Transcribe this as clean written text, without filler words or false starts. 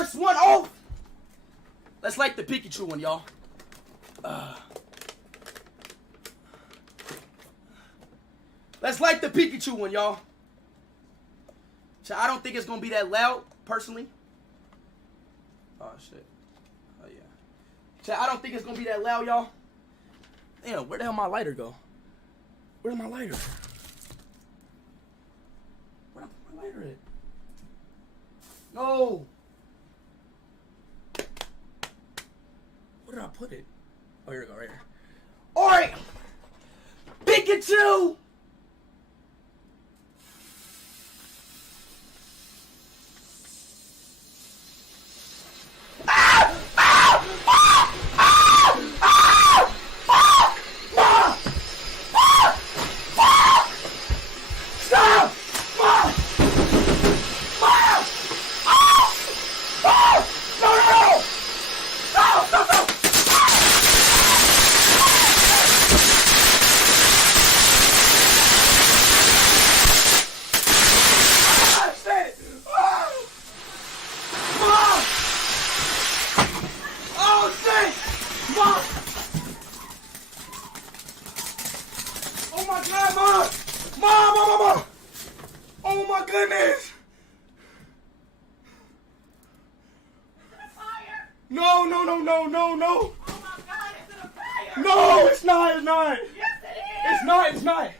first one off. Let's light the Pikachu one, y'all. Let's light the Pikachu one, y'all. So I don't think it's gonna be that loud, personally. Oh shit. Oh yeah. So I don't think it's gonna be that loud, y'all. Damn, where the hell my lighter go? Where's my lighter? Where did I put my lighter at? No. Where did I put it? Oh, here we go, right here. All right, Pikachu. Oh my God, Mom! Oh my goodness! Is it a fire? No! Oh my God, is it a fire? No, it's not! Yes, it is! It's not!